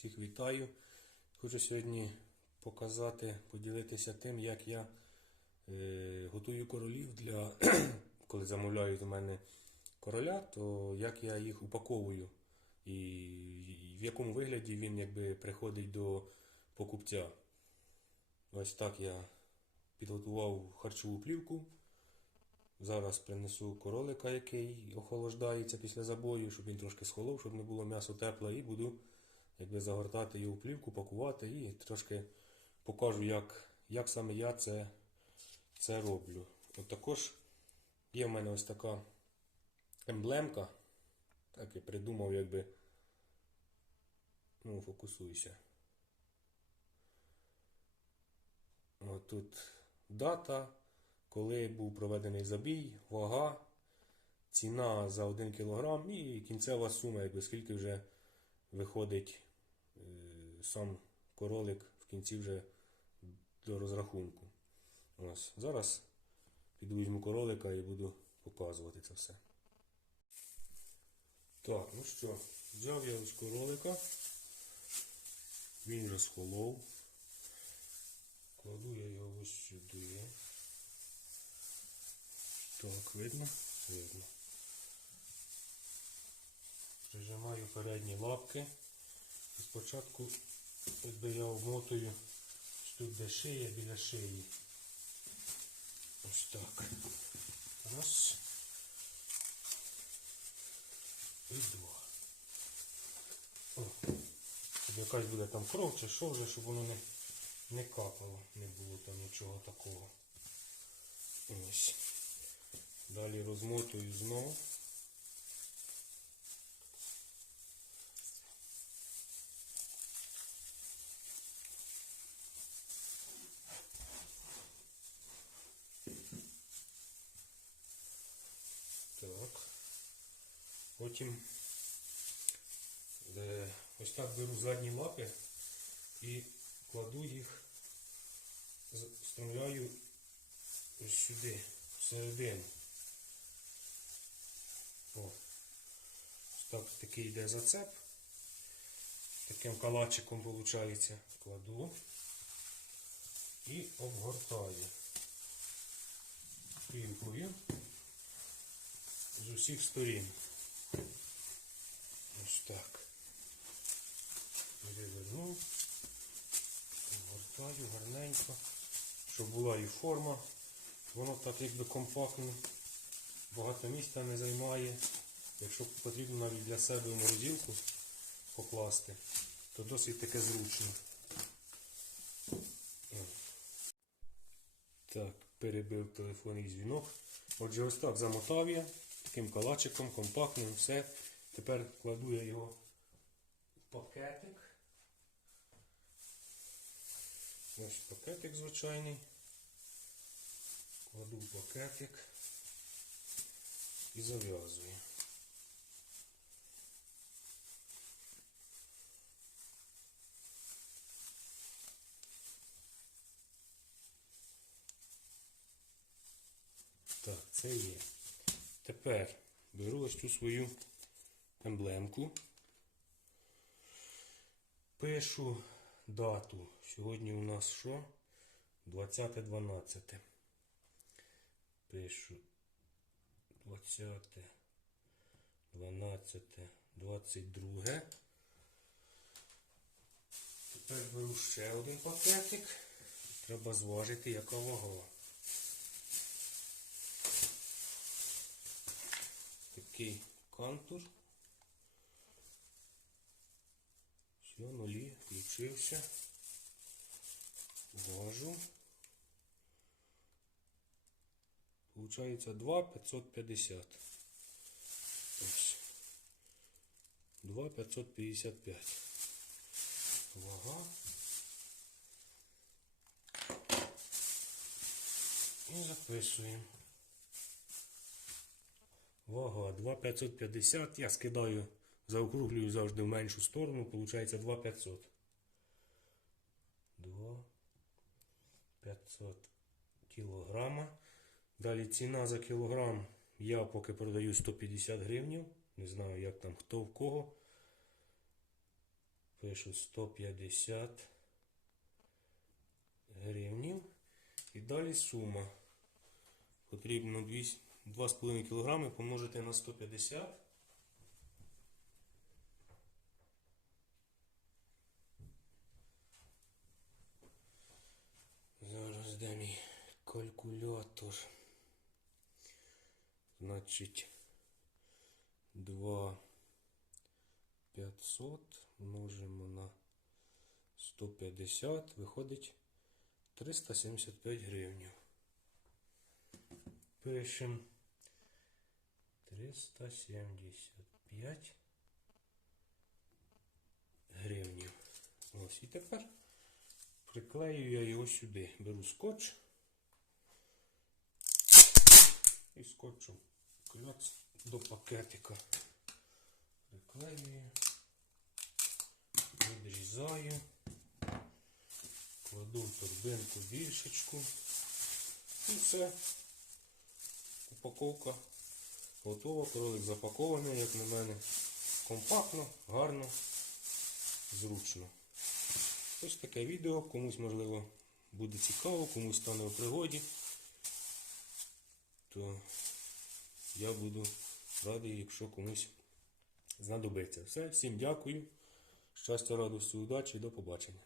Всіх вітаю. Хочу сьогодні показати, поділитися тим, як я е, готую королів для коли замовляють у мене короля, то як я їх упаковую і в якому вигляді він якби приходить до покупця. Ось так я підготував харчову плівку. Зараз принесу королика, який охолоджається після забою, щоб він трошки схолов, щоб не було м'ясо тепле, і буду якби, загортати його в плівку, пакувати і трошки покажу, як, як саме я це, це роблю. От також є в мене ось така емблемка. Так я придумав, якби. Ну, фокусуйся. От тут дата коли був проведений забій, вага, ціна за 1 кг і кінцева сума, якби скільки вже виходить сам королик в кінці вже до розрахунку. Ось. Зараз піду візьму королика і буду показувати це все. Так, ну що, взяв я ось королика. Він вже схолов. Кладу я його ось сюди. Так, видно? Видно. Прижимаю передні лапки. І спочатку якби я обмотую тут де шия біля шиї. Ось так. Раз. І два. О, щоб якась буде там кров чи що вже, щоб воно не, не капало, не було там нічого такого. Ось. Далі розмотую знову. Так. Потім е, ось так беру задні лапи і кладу їх, вставляю ось сюди, всередину. О. Ось так такий йде зацеп. Таким калачиком виходить. Кладу і обгортаю плівкою з усіх сторін. Так. Переверну, обгортаю гарненько, щоб була і форма. Воно так якби компактно багато місця не займає. Якщо потрібно навіть для себе в морозилку покласти, то досить таке зручно. Так, перебив телефонний дзвінок. Отже, ось так замотав я таким калачиком, компактним, все. Тепер кладу я його в пакетик. Ось пакетик звичайний. Кладу в пакетик і зав'язую. Так, це є. Тепер беру ось цю свою емблемку. Пишу дату. Сьогодні у нас що? 20.12. Пишу 20, 12, 22. Тепер беру ще один пакетик. Треба зважити, яка вага. Такий кантур. Все, нулі, включився. Важу. Получається 2,550. Ось. 2,555. Вага. І записуємо. Вага 2,550. Я скидаю, заокруглюю завжди в меншу сторону. Получається 2,500. 2,500 кілограма. Далі ціна за кілограм. Я поки продаю 150 гривень. Не знаю, як там хто в кого. Пишу 150 гривнів. І далі сума. Потрібно 2,5 кг помножити на 150. Зараз де мій калькулятор. Значить, 2 500 множимо на 150, виходить 375 гривень. Пишемо 375 гривень. Ось і тепер приклею я його сюди. Беру скотч і скотчем кльоц до пакетика. Приклеюю, відрізаю, кладу в торбинку більшечку. І все. Упаковка готова. Кролик запакований, як на мене. Компактно, гарно, зручно. Ось таке відео, комусь можливо буде цікаво, комусь стане у пригоді. То я буду радий, якщо комусь знадобиться. Все, всім дякую. Щастя, радості, удачі до побачення.